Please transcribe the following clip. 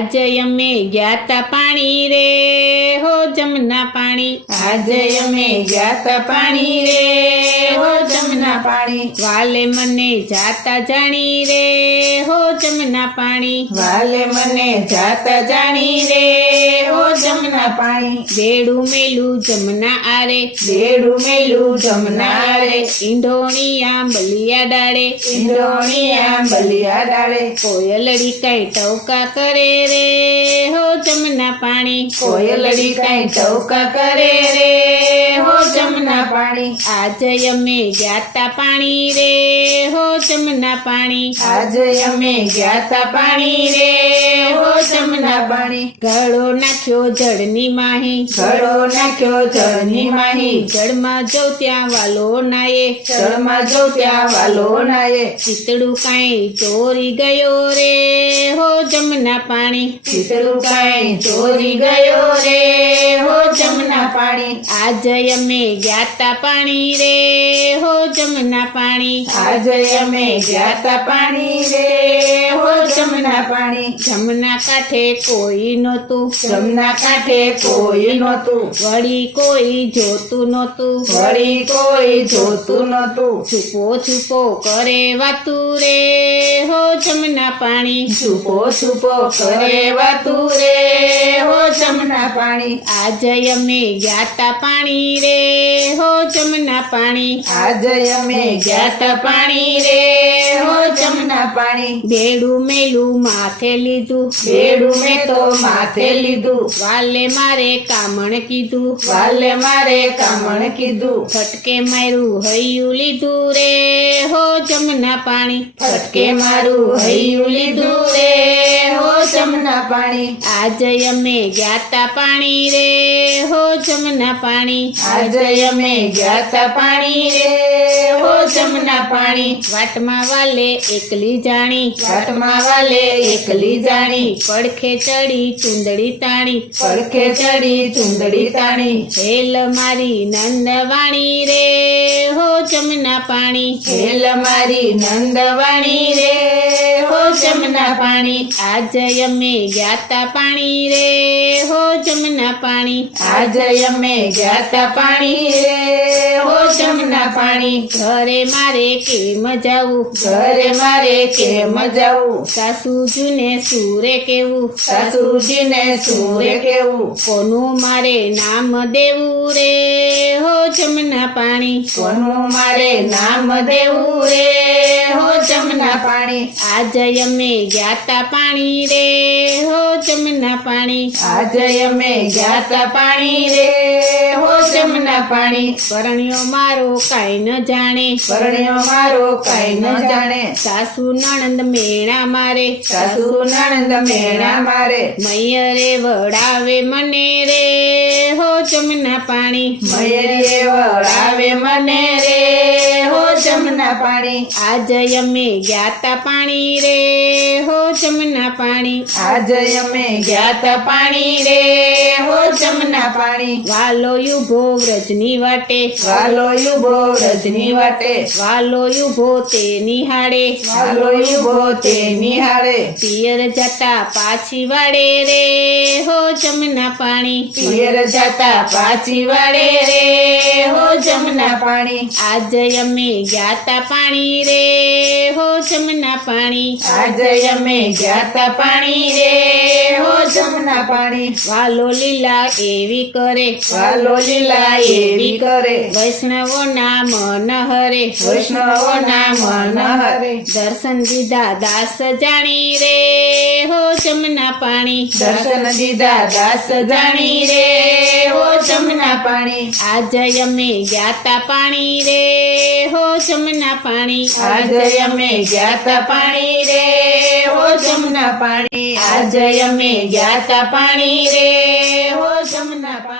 આજે અમે ગયા તા પાણી રે હો જમના પાણી, આજે અમે ગયા તા પાણી રે હો જમના પાણી, વાલે મને જાતા જાણી રે હો જમના પાણી, વાલે મને જાતા જાણી રે હો જમના પાણી, બેડું મેલું જમના આરે, બેડું મેલું જમના રે, ઈંઢોણિયા બલિયા ડાળે, ઈંડોણિયા બલિયા ડાળે, કોયલડી કઈ ટવકા કરે રે હો જમના પાણી, કોયલડી કઈ ટવકા કરે રે હો જમના પાણી, આજે અમે ગયા તા પાણી રે હો જમના પાણી, આજે અમે ગયા તા પાણી રે હો જમના પાણી, ગળો નાખ્યો જળની માહી, ઘડો નાખ્યો જળની માહી, જળમાં જઉં ત્યાં વાલો નાયે, જળમાં જો ત્યાં વાલો નાયે, ચિતડું કાંઈ ચોરી ગયો રે હો જમના પાણી, ચિતડું કાંઈ ચોરી ગયો રે હો જમના પાણી, આજે અમે ગયા તા પાણી રે હો જમના પાણી, આજે અમે ગયા તા પાણી રે હો જમના પાણી, જમના કાંઠે કોઈ નહોતું, જમના કાંઠે કોઈ નહોતું, વળી કોઈ જોતું નહોતું, વળી કોઈ જોતું નહોતું, છુપો છુપો કરે વાતું રે હો જમના પાણી, છુપો છુપો કરે વાતું રે હો જમના પાણી, આજે અમે ગયા તા પાણી રે હો જમના પાણી, આજે અમે ગયા તા પાણી રે હો જમના પાણી, બેડું મેલું માથે લીધું, બેડું મેં તો માથે લીધું, વાલે મારે કામણ કીધું, વાલે મારે કામણ કીધું, ફટકે માર્યું હૈયું લીધું રે હો જમના પાણી, ફટકે મારું હૈયું લીધું રે હો જમના પાણી, આજે અમે ગયા તા પાણી રે હો જમના પાણી, આજે અમે ગયા તા પાણી રે હો જમના પાણી, વાટમાં વાલે એકલી જાણી, વાટમાં વાલે એકલી જાણી, પડખે ચડી ચુંદડી તાણી, પડખે ચડી ચુંદડી તાણી, હેલ મારી નંદવાણી રે હો જમના પાણી, હેલ મારી નંદવાણી રે હો જમના પાણી, આજે અમે ગયા તા પાણી રે હો જમના પાણી, આજે અમે ગયા તા પાણી રે હો જમના પાણી, ઘરે મારે કેમ જાવું, ઘરે મારે કેમ જાવું, સાસુજીને સુરે કેવું, સાસુજીને સુરે કેવું, કોનું મારે નામ દેવું રે હો જમના પાણી, કોનું મારે નામ દેવું રે હો જમના પાણી, આજે અમે ગયા તા પાણી રે હો જમના પાણી, આજે અમે ગયા તા પાણી રે હો જમના પાણી, પરણ્યો મારો કાંઈ ન જાણે, પરણ્યો મારો કાંઈ ન જાણે, સાસુ નણંદ મેણા મારે, સાસુ નણંદ મેણા મારે, મૈયરે વડાવે મને રે હો જમના પાણી, મયરે વળાવે મને રે હો જમના પાણી, આજે અમે ગયા તા પાણી રે હો જમના પાણી, આજે અમે ગયા તા પાણી રે હો જમના પાણી, વાલો યુભો વ્રજની વાટે, વાલો યુભો રજની વાટે, વાલો યુભો તે નિહાળે, વાલો યુભો તે નિહાળે, પિયર જતા પાછી વાળે રે હો જમના પાણી, પિયર જાતા પાછી વાળે રે હો જમના પાણી, આજે અમે ગયા તા પાણી રે હો જમના પાણી, આજે અમે ગયા તા પાણી રે હો જમના પાણી, વાલો લીલા એવી કરે, વાલો લીલા એવી કરે, વૈષ્ણવોના મન હરે, વૈષ્ણવોના મન હરે, દર્શન દીધા દાસ જાણી રે હો જમના પાણી, દર્શન દીધા દાસ જાણી રે હો જમના પાણી, આજે અમે ગયા તા પાણી રે હો જમના પાણી, આજે અમે ગયા તા પાણી રે હો જમના પાણી, આજે અમે ગયા તા પાણી રે હો જમના પાણી.